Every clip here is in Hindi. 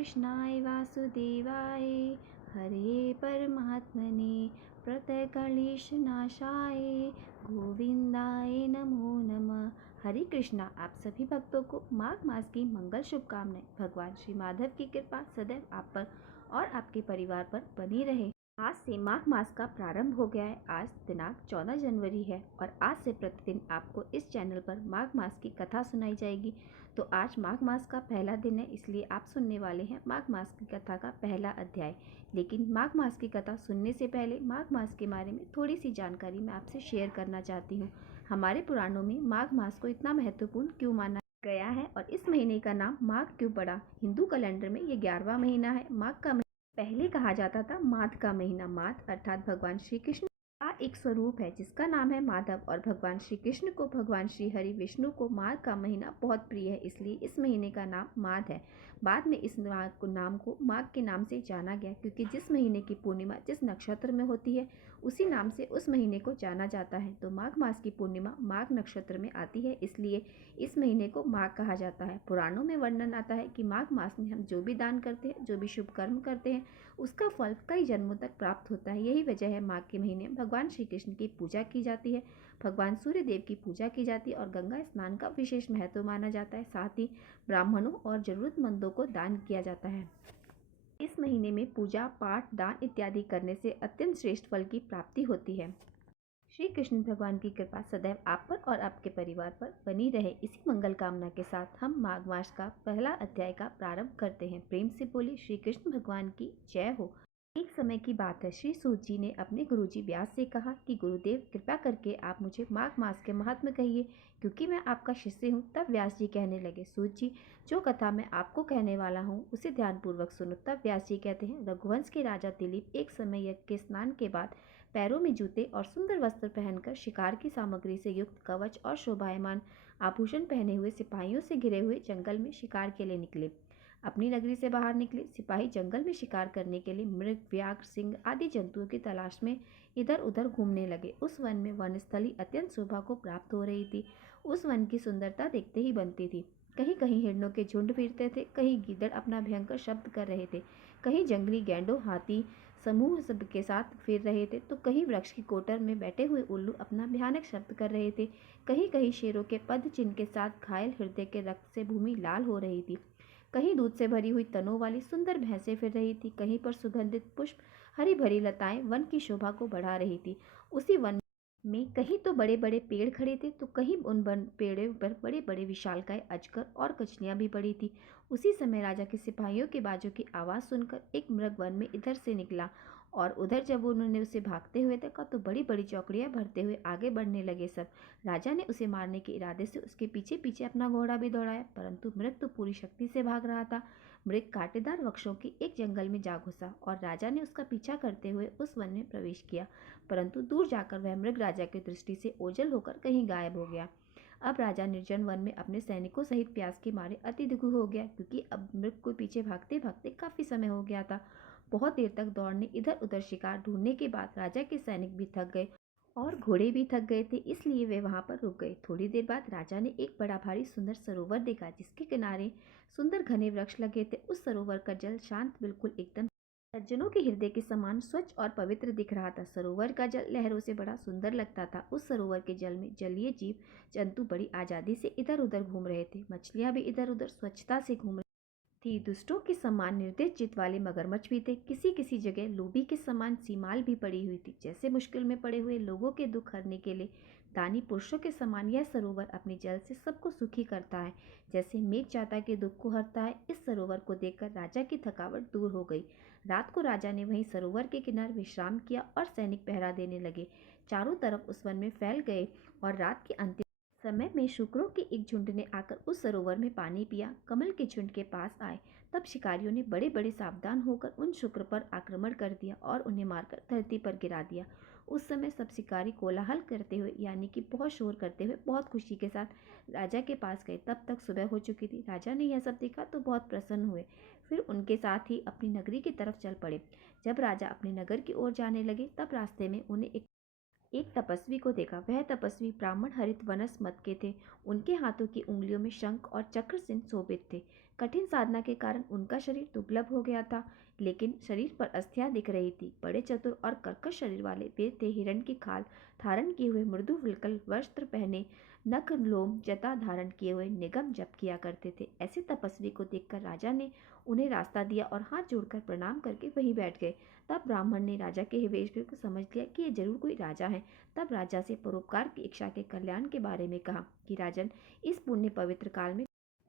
कृष्णाय वासुदेवाय हरे परमात्मने प्रत्यक्लेशनाशाय गोविंदाय नमो नमः। हरे कृष्णा। आप सभी भक्तों को माघ मास की मंगल शुभकामनाएं। भगवान श्री माधव की कृपा सदैव आप पर और आपके परिवार पर बनी रहे। आज से माघ मास का प्रारंभ हो गया है। आज दिनांक 14 जनवरी है और आज से प्रतिदिन आपको इस चैनल पर माघ मास की कथा सुनाई जाएगी। तो आज माघ मास का पहला दिन है, इसलिए आप सुनने वाले हैं माघ मास की कथा का पहला अध्याय। लेकिन माघ मास की कथा सुनने से पहले माघ मास के बारे में थोड़ी सी जानकारी मैं आपसे शेयर करना चाहती हूँ। हमारे पुराणों में माघ मास को इतना महत्वपूर्ण क्यों माना गया है और इस महीने का नाम माघ क्यों पड़ा। हिंदू कैलेंडर में ये 11वां महीना है। माघ का पहले कहा जाता था माघ का महीना। माघ अर्थात भगवान श्री कृष्ण का एक स्वरूप है जिसका नाम है माधव, और भगवान श्री कृष्ण को, भगवान श्री हरि विष्णु को माघ का महीना बहुत प्रिय है, इसलिए इस महीने का नाम माघ है। बाद में इस नाम को माघ के नाम से जाना गया, क्योंकि जिस महीने की पूर्णिमा जिस नक्षत्र में होती है उसी नाम से उस महीने को जाना जाता है। तो माघ मास की पूर्णिमा माघ नक्षत्र में आती है, इसलिए इस महीने को माघ कहा जाता है। पुराणों में वर्णन आता है कि माघ मास में हम जो भी दान करते हैं, जो भी शुभ कर्म करते हैं, उसका फल कई जन्मों तक प्राप्त होता है। यही वजह है माघ के महीने में भगवान श्री कृष्ण की पूजा की जाती है, भगवान सूर्य देव की पूजा की जाती है और गंगा स्नान का विशेष महत्व माना जाता है। साथ ही ब्राह्मणों और जरूरतमंदों को दान किया जाता है। इस महीने में पूजा पाठ दान इत्यादि करने से अत्यंत श्रेष्ठ फल की प्राप्ति होती है। श्री कृष्ण भगवान की कृपा सदैव आप पर और आपके परिवार पर बनी रहे। इसी मंगल कामना के साथ हम माघ मास का पहला अध्याय का प्रारंभ करते हैं। प्रेम से बोले श्री कृष्ण भगवान की जय हो। एक समय की बात है, श्री सूत जी ने अपने गुरुजी व्यास से कहा कि गुरुदेव कृपा करके आप मुझे माघ मास के महात्म्य कहिए, क्योंकि मैं आपका शिष्य हूँ। तब व्यास जी कहने लगे, सूत जी, जो कथा मैं आपको कहने वाला हूँ उसे ध्यानपूर्वक सुनो। तब व्यास जी कहते हैं, रघुवंश के राजा दिलीप एक समय यज्ञ के स्नान के बाद पैरों में जूते और सुंदर वस्त्र पहनकर शिकार की सामग्री से युक्त कवच और शोभायमान आभूषण पहने हुए सिपाहियों से घिरे हुए जंगल में शिकार के लिए निकले। अपनी नगरी से बाहर निकले सिपाही जंगल में शिकार करने के लिए मृग, व्याघ्र, सिंह आदि जंतुओं की तलाश में इधर उधर घूमने लगे। उस वन में वनस्थली अत्यंत शोभा को प्राप्त हो रही थी। उस वन की सुंदरता देखते ही बनती थी। कहीं कहीं हिरणों के झुंड फिरते थे, कहीं गीदड़ अपना भयंकर शब्द कर रहे थे, कहीं जंगली गैंडों हाथी समूह सब के साथ फिर रहे थे, तो कहीं वृक्ष की कोटर में बैठे हुए उल्लू अपना भयानक शब्द कर रहे थे। कहीं कहीं शेरों के पद चिन्ह के साथ घायल हृदय के रक्त से भूमि लाल हो रही थी। कहीं दूध से भरी हुई तनों वाली सुंदर भैंसें फिर रही थी, कहीं पर सुगंधित पुष्प, हरी भरी लताएं वन की शोभा को बढ़ा रही थी। उसी वन में कहीं तो बड़े बड़े पेड़ खड़े थे, तो कहीं उन पेड़ों पर बड़े बड़े विशालकाय अजगर और कछलियां भी पड़ी थी। उसी समय राजा के सिपाहियों के बाजों की आवाज सुनकर एक मृग वन में इधर से निकला, और उधर जब उन्होंने उसे भागते हुए देखा तो बड़ी बड़ी चौकड़ियां भरते हुए आगे बढ़ने लगे। सब राजा ने उसे मारने के इरादे से उसके पीछे पीछे अपना घोड़ा भी दौड़ाया, परंतु मृग तो पूरी शक्ति से भाग रहा था। मृग कांटेदार वृक्षों के एक जंगल में जा घुसा और राजा ने उसका पीछा करते हुए उस वन में प्रवेश किया, परंतु दूर जाकर वह मृग राजा की दृष्टि से ओझल होकर कहीं गायब हो गया। अब राजा निर्जन वन में अपने सैनिकों सहित प्यास के मारे अति दुखी हो गया, क्योंकि अब मृग को पीछे भागते भागते काफी समय हो गया था। बहुत देर तक दौड़ने इधर उधर शिकार ढूंढने के बाद राजा के सैनिक भी थक गए और घोड़े भी थक गए थे, इसलिए वे वहां पर रुक गए। थोड़ी देर बाद राजा ने एक बड़ा भारी सुंदर सरोवर देखा, जिसके किनारे सुंदर घने वृक्ष लगे थे। उस सरोवर का जल शांत, बिल्कुल एकदम सज्जनों के हृदय के समान स्वच्छ और पवित्र दिख रहा था। सरोवर का जल लहरों से बड़ा सुंदर लगता था। उस सरोवर के जल में जलीय जीव जंतु बड़ी आजादी से इधर उधर घूम रहे थे। मछलियां भी इधर उधर स्वच्छता से घूम थी। दुष्टों के समान निर्दय चित्त वाले मगरमच्छ भी थे। किसी किसी जगह लोभी के समान सीमाल भी पड़ी हुई थी। जैसे मुश्किल में पड़े हुए लोगों के दुख हरने के लिए दानी पुरुषों के समान यह सरोवर अपने जल से सबको सुखी करता है, जैसे मेघ चाहता के दुख को हरता है। इस सरोवर को देखकर राजा की थकावट दूर हो गई। रात को राजा ने वहीं सरोवर के किनारे विश्राम किया और सैनिक पहरा देने लगे। चारों तरफ उस वन में फैल गए और रात के अंतिम समय में शुक्रों के एक झुंड ने आकर उस सरोवर में पानी पिया। कमल के झुंड के पास आए तब शिकारियों ने बड़े बड़े सावधान होकर उन शुक्र पर आक्रमण कर दिया और उन्हें मारकर धरती पर गिरा दिया। उस समय सब शिकारी कोलाहल करते हुए, यानी कि बहुत शोर करते हुए, बहुत खुशी के साथ राजा के पास गए। तब तक सुबह हो चुकी थी। राजा ने यह सब देखा तो बहुत प्रसन्न हुए। फिर उनके साथ ही अपनी नगरी की तरफ चल पड़े। जब राजा अपने नगर की ओर जाने लगे तब रास्ते में उन्हें एक तपस्वी को देखा। वह तपस्वी ब्राह्मण हरित वनस मत के थे। उनके हाथों की उंगलियों में शंख और चक्र चिन्ह शोभित थे। कठिन साधना के कारण उनका शरीर दुर्बल हो गया था, लेकिन शरीर पर अस्थियां दिख रही थी। बड़े चतुर और कर्कश शरीर वाले वे थे। हिरण की खाल धारण किए हुए, मृदु विकल वस्त्र पहने, नख लोम जटा धारण किए हुए निगम जप किया करते थे। ऐसे तपस्वी को देखकर राजा ने उन्हें रास्ता दिया और हाथ जोड़कर प्रणाम करके वहीं बैठ गए। तब ब्राह्मण ने राजा के वेश को समझ लिया कि ये जरूर कोई राजा है। तब राजा से परोपकार की इच्छा के कल्याण के बारे में कहा कि राजन, इस पुण्य पवित्र काल में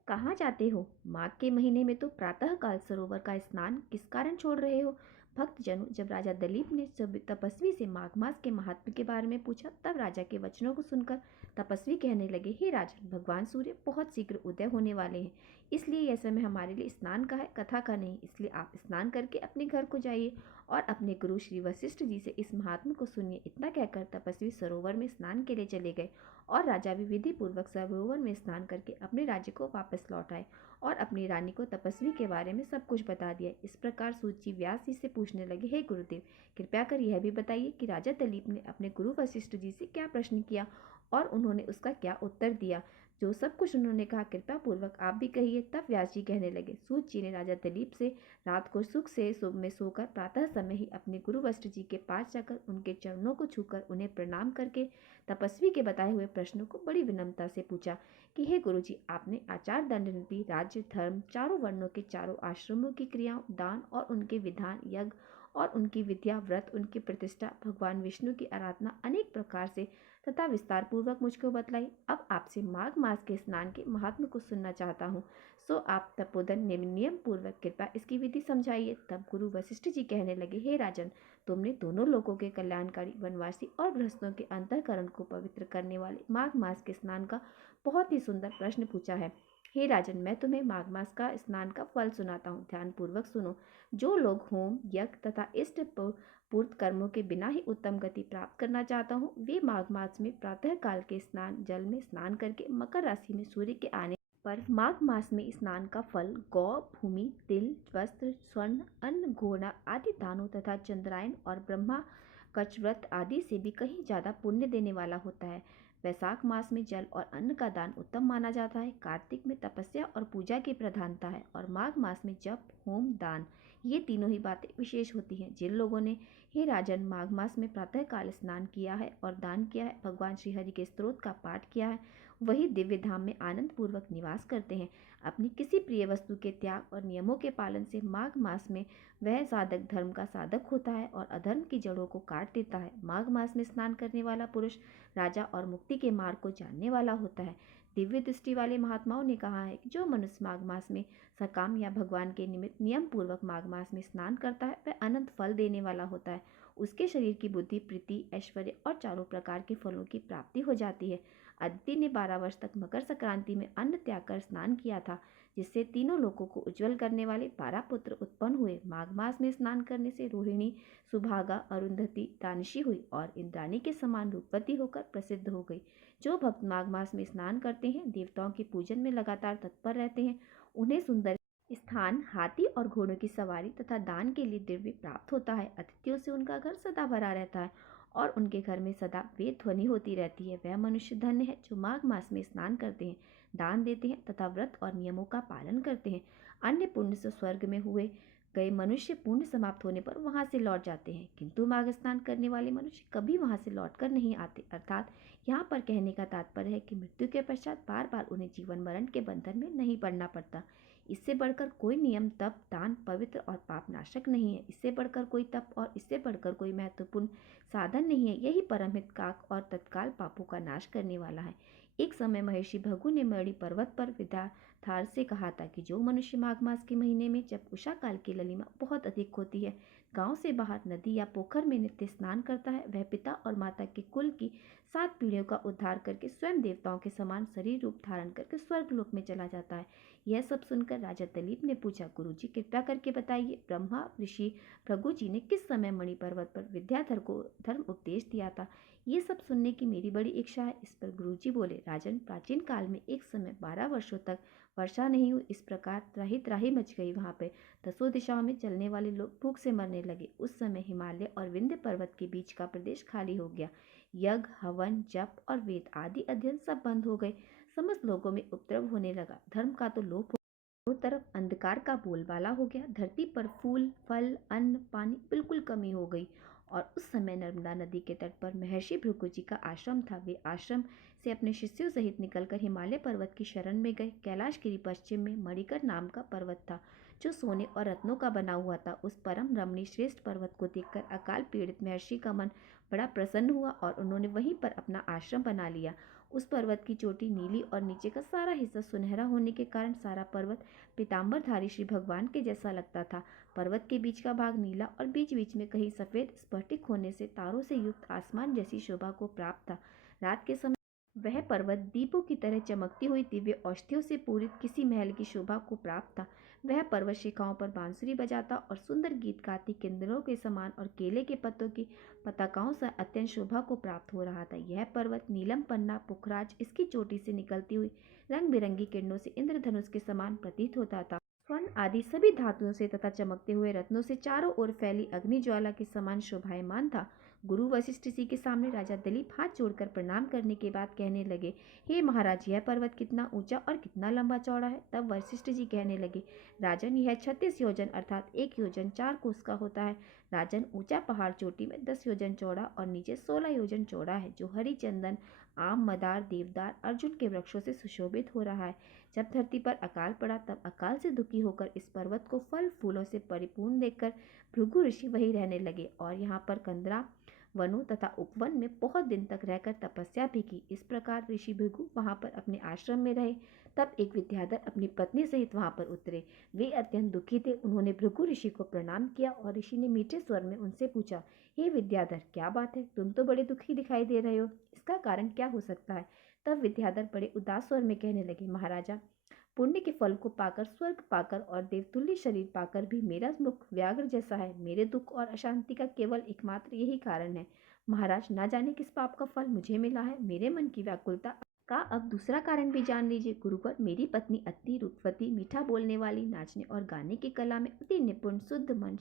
कहाँ जाते हो? माघ के महीने में तो प्रातः काल सरोवर का स्नान किस कारण छोड़ रहे हो? भक्तजनों, जब राजा दिलीप ने सब तपस्वी से माघ मास के महात्म्य के बारे में पूछा, तब राजा के वचनों को सुनकर तपस्वी कहने लगे, हे राजन, भगवान सूर्य बहुत शीघ्र उदय होने वाले हैं, इसलिए यह समय हमारे लिए स्नान का है, कथा का नहीं। इसलिए आप स्नान करके अपने घर को जाइए और अपने गुरु श्री वशिष्ठ जी से इस महात्म्य को सुनिए। इतना कहकर तपस्वी सरोवर में स्नान के लिए चले गए और राजा भी विधि पूर्वक सरोवर में स्नान करके अपने राज्य को वापस लौट आए और अपनी रानी को तपस्वी के बारे में सब कुछ बता दिया। इस प्रकार सूची व्यास जी से पूछने लगे, हे गुरुदेव, कृपया कर यह भी बताइए कि राजा दिलीप ने अपने गुरु वशिष्ठ जी से क्या प्रश्न किया और उन्होंने उसका क्या उत्तर दिया। जो सब कुछ उन्होंने कहा कृपया पूर्वक आप भी कहिए। तब व्यास जी कहने लगे, सूत जी ने राजा दिलीप से रात को सुख से में सोकर प्रातः समय ही अपने गुरु वशिष्ठ जी के पास जाकर उनके चरणों को छूकर उन्हें प्रणाम करके तपस्वी के बताए हुए प्रश्नों को बड़ी विनम्रता से पूछा कि हे गुरु जी, आपने आचार दंड नीति, राज्य, धर्म, चारों वर्णों के चारों आश्रमों की क्रियाओं, दान और उनके विधान, यज्ञ और उनकी विद्या, व्रत, उनकी प्रतिष्ठा, भगवान विष्णु की आराधना अनेक प्रकार से तथा विस्तार पूर्वक मुझको बतलाई। अब आपसे माघ मास के स्नान के महात्म को सुनना चाहता हूँ, सो आप तपोधन नियम पूर्वक कृपया इसकी विधि समझाइए। तब गुरु वशिष्ठ जी कहने लगे, हे राजन, तुमने दोनों लोगों के कल्याणकारी, वनवासी और गृहस्थों के अंतःकरण को पवित्र करने वाले माघ मास के स्नान का बहुत ही सुंदर प्रश्न पूछा है। हे राजन, मैं तुम्हें माघ मास का स्नान का फल सुनाता हूँ, ध्यान पूर्वक सुनो। जो लोग होम, यज्ञ तथा इष्ट पूर्त कर्मों के बिना ही उत्तम गति प्राप्त करना चाहता हूँ, वे माघ मास में प्रातः काल के स्नान जल में स्नान करके मकर राशि में सूर्य के आने पर माघ मास में स्नान का फल गौ, भूमि, तिल, वस्त्र, स्वर्ण, अन्न, घोड़ा आदि दानों तथा चंद्रायन और ब्रह्मा कच व्रत आदि से भी कहीं ज्यादा पुण्य देने वाला होता है। वैशाख मास में जल और अन्न का दान उत्तम माना जाता है। कार्तिक में तपस्या और पूजा की प्रधानता है और माघ मास में जप, होम, दान, ये तीनों ही बातें विशेष होती हैं। जिन लोगों ने, हे राजन, माघ मास में प्रातः काल स्नान किया है और दान किया है, भगवान श्री हरि के स्तोत्र का पाठ किया है, वही दिव्य धाम में आनंद पूर्वक निवास करते हैं। अपनी किसी प्रिय वस्तु के त्याग और नियमों के पालन से माघ मास में वह साधक धर्म का साधक होता है और अधर्म की जड़ों को काट देता है। माघ मास में स्नान करने वाला पुरुष राजा और मुक्ति के मार्ग को जानने वाला होता है। दिव्य दृष्टि वाले महात्माओं ने कहा है कि जो मनुष्य माघ मास में सकाम या भगवान के निमित्त नियम पूर्वक माघ मास में स्नान करता है, वह अनंत फल देने वाला होता है। उसके शरीर की बुद्धि, प्रीति, ऐश्वर्य और चारों प्रकार के फलों की प्राप्ति हो जाती है। अदिति ने 12 वर्ष तक मकर संक्रांति में अन्न त्याग कर स्नान किया था, जिससे तीनों लोगों को उज्जवल करने वाले 12 पुत्र उत्पन्न हुए। माघ मास में स्नान करने से रोहिणी, सुभागा, अरुंधति, दानिशी हुई और इंद्राणी के समान रूपवती होकर प्रसिद्ध हो गई। जो भक्त माघ मास में स्नान करते हैं, देवताओं के पूजन में लगातार तत्पर रहते हैं, उन्हें सुंदर स्थान, हाथी और घोड़ों की सवारी तथा दान के लिए द्रव्य प्राप्त होता है। अतिथियों से उनका घर सदा भरा रहता है और उनके घर में सदा वेद ध्वनि होती रहती है। वह मनुष्य धन्य है जो माघ मास में स्नान करते हैं, दान देते हैं तथा व्रत और नियमों का पालन करते हैं। अन्य पुण्य से स्वर्ग में हुए गए मनुष्य पुण्य समाप्त होने पर वहां से लौट जाते हैं, किंतु माघ स्नान करने वाले मनुष्य कभी वहां से लौटकर नहीं आते। अर्थात यहाँ पर कहने का तात्पर्य है कि मृत्यु के पश्चात बार बार उन्हें जीवन मरण के बंधन में नहीं पड़ना पड़ता। इससे बढ़कर कोई नियम, तप, दान पवित्र और पाप नाशक नहीं है। इससे बढ़कर कोई तप और इससे बढ़कर कोई महत्वपूर्ण साधन नहीं है। यही परमहित काक और तत्काल पापों का नाश करने वाला है। एक समय महर्षि भृगु ने मणि पर्वत पर विद्याधार से कहा था कि जो मनुष्य माघ मास के महीने में, जब उषा काल की ललिमा बहुत अधिक होती है, गांव से बाहर नदी या पोखर में नित्य स्नान करता है, वह पिता और माता के कुल की 7 पीढ़ियों का उद्धार करके स्वयं देवताओं के समान शरीर रूप धारण करके स्वर्ग लोक में चला जाता है। यह सब सुनकर राजा दिलीप ने पूछा, गुरुजी कृपया करके बताइए, ब्रह्मा ऋषि भृगु जी ने किस समय मणि पर्वत पर विद्याधर को धर्म उपदेश दिया था? ये सब सुनने की मेरी बड़ी इच्छा है। इस पर गुरुजी बोले, राजन, प्राचीन काल में एक समय 12 वर्षों तक वर्षा नहीं हुई। इस प्रकार त्राही त्राही मच गई। वहां पे 10 दिशाओं में चलने वाले लोग भूख से मरने लगे। उस समय हिमालय और विंध्य पर्वत के बीच का प्रदेश खाली हो गया। यज्ञ, हवन, जप और वेद आदि अध्ययन सब बंद हो गए। समस्त लोगों में उपद्रव होने लगा। धर्म का तो लोप चारों तरफ अंधकार का बोलबाला हो गया। धरती पर फूल, फल, अन्न, पानी बिल्कुल कमी हो गई। और उस समय नर्मदा नदी के तट पर महर्षि भृगु जी का आश्रम था। वे आश्रम से अपने शिष्यों सहित निकलकर हिमालय पर्वत की शरण में गए। कैलाशगिरी पश्चिम में मणिकर नाम का पर्वत था, जो सोने और रत्नों का बना हुआ था। उस परम रमणीय श्रेष्ठ पर्वत को देखकर अकाल पीड़ित महर्षि का मन बड़ा प्रसन्न हुआ और उन्होंने वहीं पर अपना आश्रम बना लिया। उस पर्वत की चोटी नीली और नीचे का सारा हिस्सा सुनहरा होने के कारण सारा पर्वत पीताम्बरधारी श्री भगवान के जैसा लगता था। पर्वत के बीच का भाग नीला और बीच बीच में कहीं सफेद स्फटिक होने से तारों से युक्त आसमान जैसी शोभा को प्राप्त था। रात के समय वह पर्वत दीपों की तरह चमकती हुई दिव्य औषधियों से पूरित किसी महल की शोभा को प्राप्त था। वह पर्वत शिखाओं पर बांसुरी बजाता और सुंदर गीत गाती किन्नरों के समान और केले के पत्तों की पताकाओं से अत्यंत शोभा को प्राप्त हो रहा था। यह पर्वत नीलम पन्ना पुखराज इसकी चोटी से निकलती हुई रंग बिरंगी किरणों से इंद्रधनुष के समान प्रतीत होता था। स्वर्ण आदि सभी धातुओं से तथा चमकते हुए रत्नों से चारों ओर फैली अग्नि ज्वाला के समान शोभायमान था। गुरु वशिष्ठ जी के सामने राजा दिलीप हाथ जोड़कर प्रणाम करने के बाद कहने लगे, हे महाराज, यह पर्वत कितना ऊंचा और कितना लंबा चौड़ा है। तब वशिष्ठ जी कहने लगे, राजन, यह 36 योजन अर्थात 1 योजन 4 कोस का होता है। राजन, ऊंचा पहाड़ चोटी में 10 योजन चौड़ा और नीचे 16 योजन चौड़ा है, जो हरी चंदन, आम, मदार, देवदार, अर्जुन के वृक्षों से सुशोभित हो रहा है। जब धरती पर अकाल पड़ा तब अकाल से दुखी होकर इस पर्वत को फल फूलों से परिपूर्ण देखकर भृगु ऋषि वहीं रहने लगे और यहाँ पर कंदरा वनों तथा उपवन में बहुत दिन तक रहकर तपस्या भी की। इस प्रकार ऋषि भृगु वहां पर अपने आश्रम में रहे। तब एक विद्याधर अपनी पत्नी सहित वहां पर उतरे। वे अत्यंत दुखी थे। उन्होंने भृगु ऋषि को प्रणाम किया और ऋषि ने मीठे स्वर में उनसे पूछा, हे विद्याधर, क्या बात है? तुम तो बड़े दुखी दिखाई दे रहे हो। इसका कारण क्या हो सकता है? तब विद्याधर बड़े उदास स्वर में कहने लगे, महाराजा, पुण्य के फल को पाकर, स्वर्ग पाकर और देवतुल्य शरीर पाकर भी मेरा मुख व्याघ्र जैसा है। मेरे दुख और अशांति का केवल एकमात्र यही कारण है। महाराज, ना जाने किस पाप का फल मुझे मिला है। मेरे मन की व्याकुलता का अब दूसरा कारण भी जान लीजिए। गुरुवर, मेरी पत्नी अति रूपवती, मीठा बोलने वाली, नाचने और गाने की कला में अति निपुण, शुद्ध मन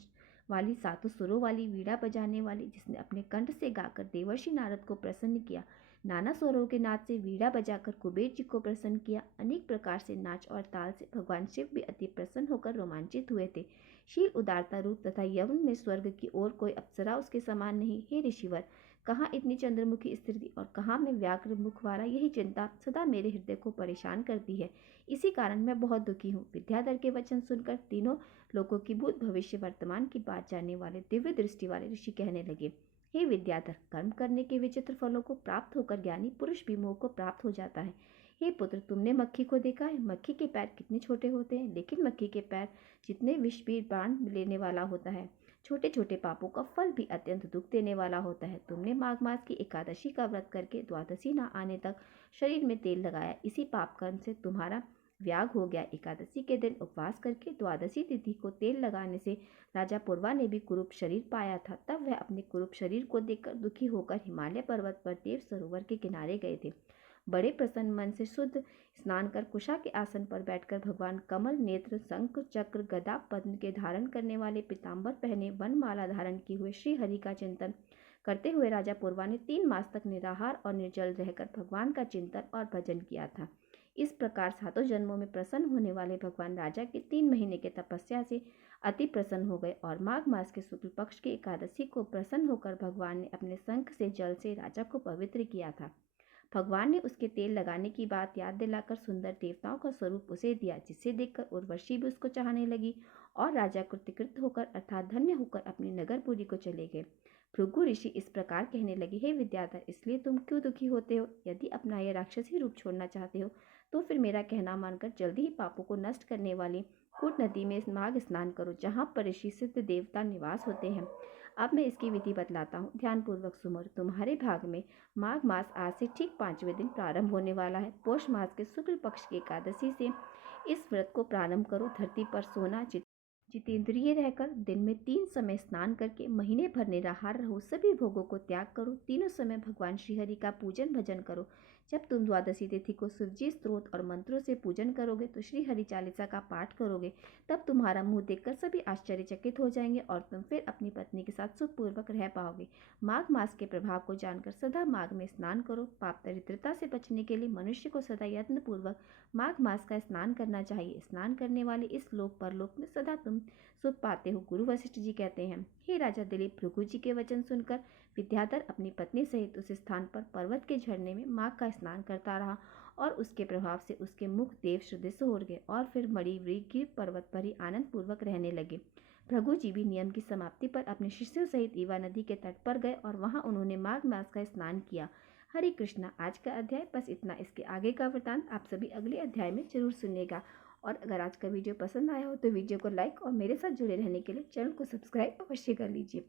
वाली, सातों सुरों वाली, वीणा बजाने वाली, जिसने अपने कंठ से गाकर देवर्षि नारद को प्रसन्न किया, नाना स्वरों के नाच से वीणा बजाकर कुबेर जी को प्रसन्न किया, अनेक प्रकार से नाच और ताल से भगवान शिव भी अति प्रसन्न होकर रोमांचित हुए थे। शील, उदारता, रूप तथा यवन में स्वर्ग की ओर कोई अप्सरा उसके समान नहीं। हे ऋषिवर, कहाँ इतनी चंद्रमुखी स्त्री और कहाँ में व्याघ्र मुख वाला, यही चिंता सदा मेरे हृदय को परेशान करती है। इसी कारण मैं बहुत दुखी हूँ। विद्याधर के वचन सुनकर तीनों लोगों की भूत भविष्य वर्तमान की बात जानने वाले दिव्य दृष्टि वाले ऋषि कहने लगे, हे विद्याधर, कर्म करने के विचित्र फलों को प्राप्त होकर ज्ञानी पुरुष भी मोह को प्राप्त हो जाता है। हे पुत्र, तुमने मक्खी को देखा है? मक्खी के पैर कितने छोटे होते हैं, लेकिन मक्खी के पैर जितने विष भी बाण लेने वाला होता है। छोटे छोटे पापों का फल भी अत्यंत दुख देने वाला होता है। तुमने माघ मास की एकादशी का व्रत करके द्वादशी न आने तक शरीर में तेल लगाया, इसी पाप कर्म से तुम्हारा व्याग हो गया। एकादशी के दिन उपवास करके द्वादशी तिथि को तेल लगाने से राजा पूर्वा ने भी कुरूप शरीर पाया था। तब वह अपने कुरूप शरीर को देखकर दुखी होकर हिमालय पर्वत पर देव सरोवर के किनारे गए थे। बड़े प्रसन्न मन से शुद्ध स्नान कर कुशा के आसन पर बैठकर भगवान कमल नेत्र, शंख, चक्र, गदा, पद्म के धारण करने वाले, पीताम्बर पहने, वनमाला धारण किए हुए श्री हरि का चिंतन करते हुए राजा पूर्वा ने 3 मास तक निराहार और निर्जल रहकर भगवान का चिंतन और भजन किया था। इस प्रकार 7 जन्मों में प्रसन्न होने वाले भगवान राजा के 3 महीने के तपस्या से अति प्रसन्न हो गए और माघ मास के शुक्ल पक्ष की एकादशी को प्रसन्न होकर भगवान ने अपने शंख से जल से राजा को पवित्र किया था। भगवान ने उसके तेल लगाने की बात याद दिलाकर सुंदर देवताओं का स्वरूप उसे दिया, जिसे देखकर उर्वशी भी उसको चाहने लगी और राजा कृतकृत होकर अर्थात धन्य होकर अपनी नगरपुरी को चले गए। भृगु ऋषि इस प्रकार कहने लगे, हे विद्याधर, इसलिए तुम क्यों दुखी होते हो? यदि अपना यह राक्षसी रूप छोड़ना चाहते हो तो फिर मेरा कहना मानकर जल्दी ही पापों को नष्ट करने वाली कूट नदी में माघ स्नान करो, जहाँ पर ऋषि सिद्ध देवता निवास होते हैं। अब मैं इसकी विधि बतलाता हूँ, ध्यानपूर्वक सुनो। तुम्हारे भाग में माघ मास आज से ठीक 5वें दिन प्रारंभ होने वाला है। पौष मास के शुक्ल पक्ष की एकादशी से इस व्रत को प्रारंभ करो। धरती पर सोना जितेंद्रिय रहकर दिन में 3 समय स्नान करके महीने भर निराहार रहो। सभी भोगों को त्याग करो। तीनों समय भगवान श्रीहरि का पूजन भजन करो। जब तुम द्वादशी तिथि को शिवजी स्तोत्र और मंत्रों से पूजन करोगे तो श्री हरि चालीसा का पाठ करोगे, तब तुम्हारा मुंह देखकर सभी आश्चर्यचकित हो जाएंगे और तुम फिर अपनी पत्नी के साथ सुखपूर्वक रह पाओगे। माघ मास के प्रभाव को जानकर सदा माघ में स्नान करो। पाप दरिद्रता से बचने के लिए मनुष्य को सदा यत्नपूर्वक माघ मास का स्नान करना चाहिए। स्नान करने वाले इस लोक परलोक में सदा तुम सुख पाते हो। गुरु वशिष्ठ जी कहते हैं, हे राजा दिलीप, भृगु जी के वचन सुनकर विद्याधर अपनी पत्नी सहित उस स्थान पर पर्वत के झरने में माघ का स्नान करता रहा और उसके प्रभाव से उसके मुख देव सदृश हो गए और फिर मणिगिर पर्वत पर ही आनंद पूर्वक रहने लगे। भृगु जी भी नियम की समाप्ति पर अपने शिष्यों सहित ईवा नदी के तट पर गए और वहां उन्होंने माघ मास का स्नान किया। हरे कृष्णा। आज का अध्याय बस इतना। इसके आगे का वृतांत आप सभी अगले अध्याय में जरूर सुनिएगा। और अगर आज का वीडियो पसंद आया हो तो वीडियो को लाइक और मेरे साथ जुड़े रहने के लिए चैनल को सब्सक्राइब अवश्य कर लीजिए।